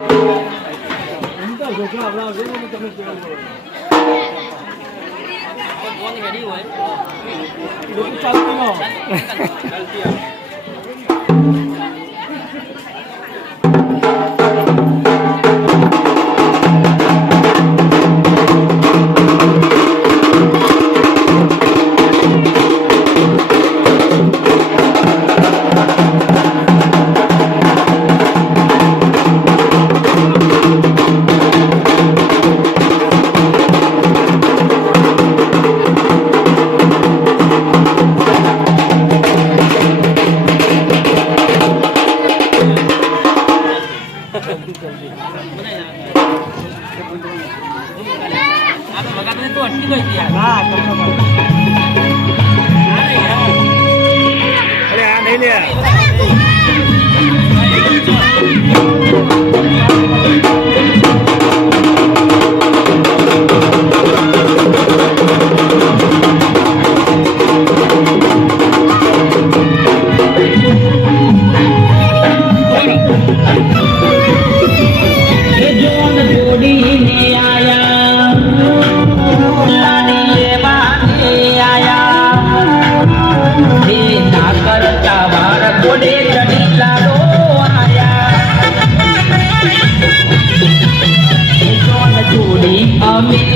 Oh, ini gak diwain. Ini cantik, loh. Cantik, cantik.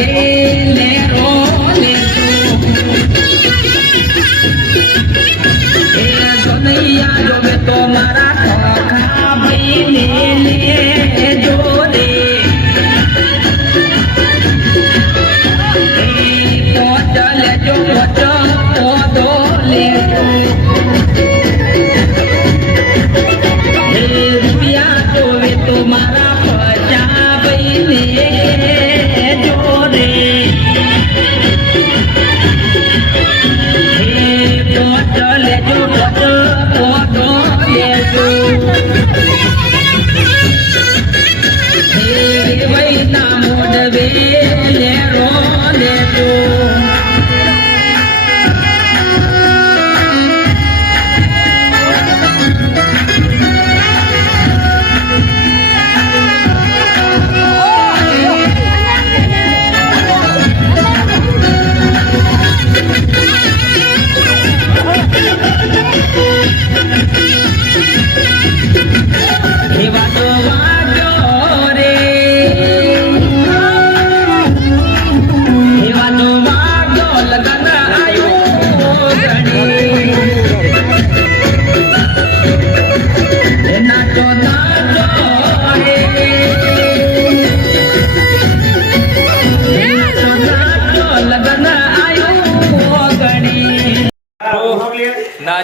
Yeah. દેજો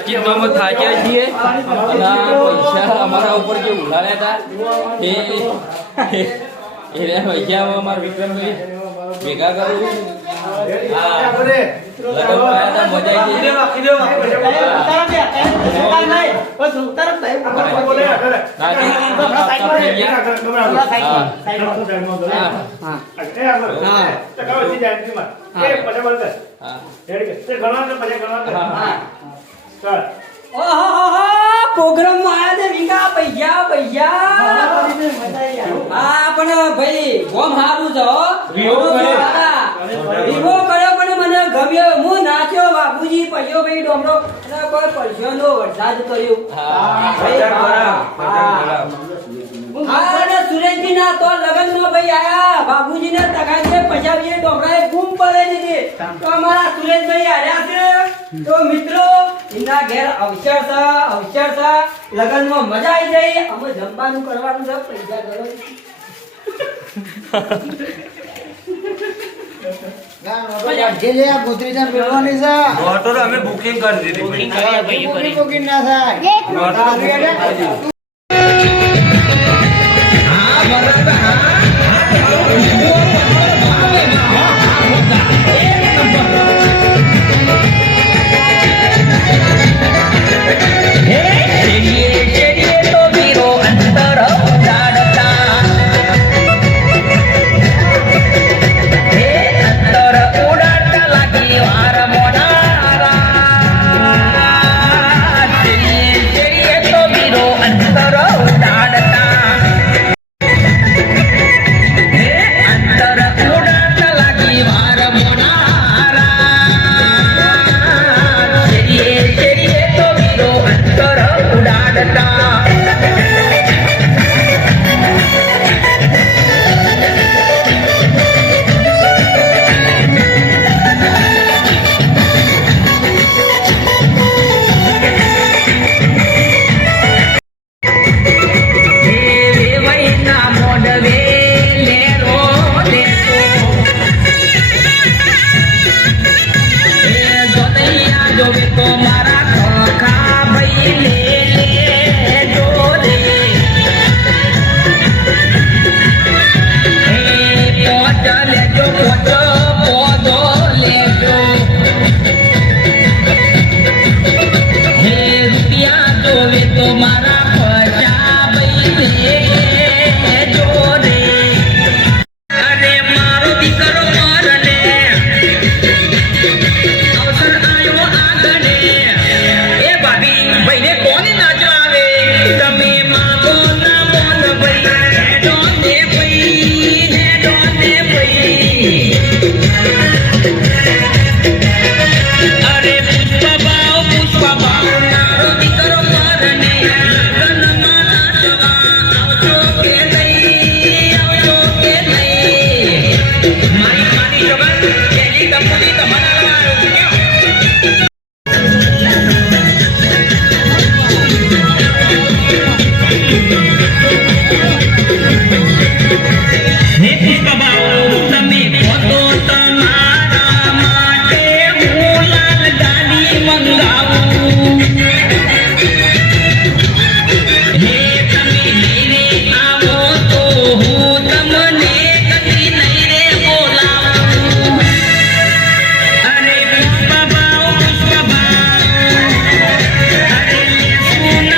ચિંતામાં થાક્યા છીએ. અને પૈસા અમારા ઉપર જે ઉડાડ્યા હતા એ એના પૈસા અમારા વિક્રમભાઈ ભેગા કરું હા. બાબુજી પૈયો ભાઈ ડોમરો અને કોઈ નો વરસાદ કર્યો. હા અને સુરેશજી ના તો ભાઈ આયા બાબુજી ને તગાઈ પૈસા બી ડોમરાએ બૂમ પડે દીધી. તો અમારા સુરેશભાઈ આવ્યા છે. તો મિત્રો એના ઘેર અવસર છે અવસર છે. મજા આવી જાય. અમે જમવાનું કરવાનું છે પૈસા કરો અમે બુકિંગ કરી દીધી હા વરરાજા હા